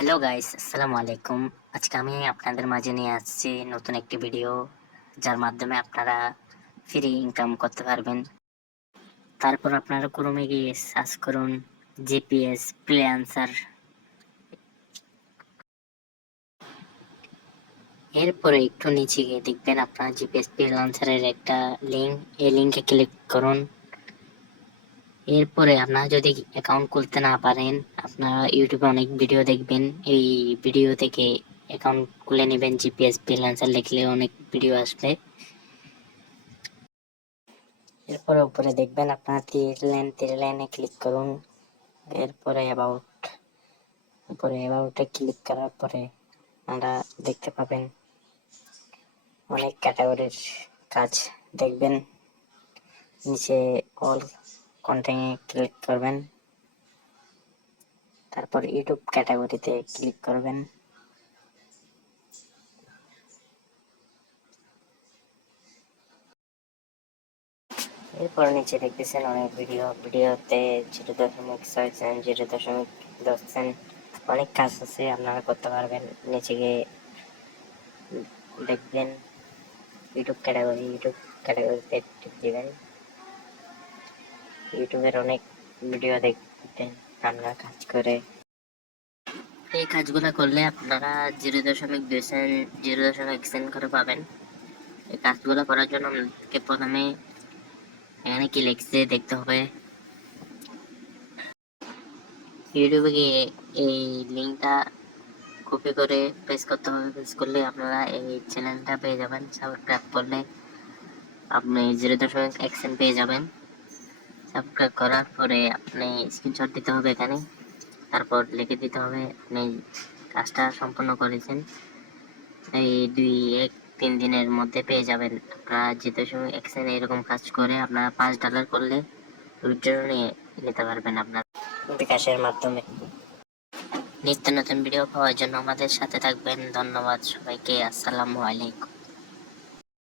Hello guys, আসসালামু আলাইকুম। আজকে আমি আপনাদের মাঝে নিয়ে আসছি নতুন একটি ভিডিও, যার মাধ্যমে আপনারা ফ্রি ইনকাম করতে পারবেন। তারপর আপনারা ক্রোমে গিয়ে সার্চ করুন জিপিএস ফ্রিল্যান্সার। এরপরে একটু নিচে গিয়ে দেখবেন আপনার জিপিএস ফ্রিল্যান্সারের একটা লিঙ্ক, এই লিঙ্কে ক্লিক করুন। এরপরে আপনারা যদি অ্যাকাউন্ট খুলতে না পারেন, আপনারা ইউটিউবে অনেক ভিডিও দেখবেন, এই ভিডিও থেকে অ্যাকাউন্ট খুলে নেবেন। জিপিএস ফ্রিল্যান্সার লিখলে অনেক ভিডিও আসবে। এরপরে উপরে দেখবেন আপনার তীর লাইনে ক্লিক করুন। এরপরে অ্যাবাউটে ক্লিক করার পরে আমরা দেখতে পাবেন অনেক ক্যাটাগরির কাজ দেখবেন। নিচে অল কন্টেন্টে ক্লিক করবেন, তারপর ইউটিউব ক্যাটাগরিতে ক্লিক করবেন। এরপর নিচে দেখতেছেন অনেক ভিডিওতে 0.6 সেন্ট, 0.10 সেন্ট অনেক কাজ আছে, আপনারা করতে পারবেন। নিচে গিয়ে দেখবেন ইউটিউব ক্যাটাগরিতে টিপ দিবেন। ইউটিউবের অনেক ভিডিও দেখবেন আমরা কাজ করে। এই কাজগুলো করলে আপনারা 0.2 সেন্ট, 0.1 সেন্ট করে পাবেন। এই কাজগুলো করার জন্য আমাদেরকে প্রথমে এখানে কি লিখছে দেখতে হবে। ইউটিউবে গিয়ে এই লিঙ্কটা কপি করে পেস্ট করতে হবে। পেস্ট করলে আপনারা এই চ্যানেলটা পেয়ে যাবেন। সাবস্ক্রাইব করলে আপনি 0.1 সেন্ট পেয়ে যাবেন। সাবস্ক্রাইব করার পরে আপনি স্ক্রিনশট দিতে হবে এখানে, তারপর লিখে দিতে হবে আপনি কাজটা সম্পন্ন করেছেন। এই 2-3 দিনের মধ্যে পেয়ে যাবেন। আপনারা 0.1 সেন্ট এরকম কাজ করে আপনারা $5 করলে উইথড্র নিয়ে নিতে পারবেন আপনার বিকাশের মাধ্যমে। নিত্য নতুন ভিডিও পাওয়ার জন্য আমাদের সাথে থাকবেন। ধন্যবাদ সবাইকে। আসসালামু আলাইকুম।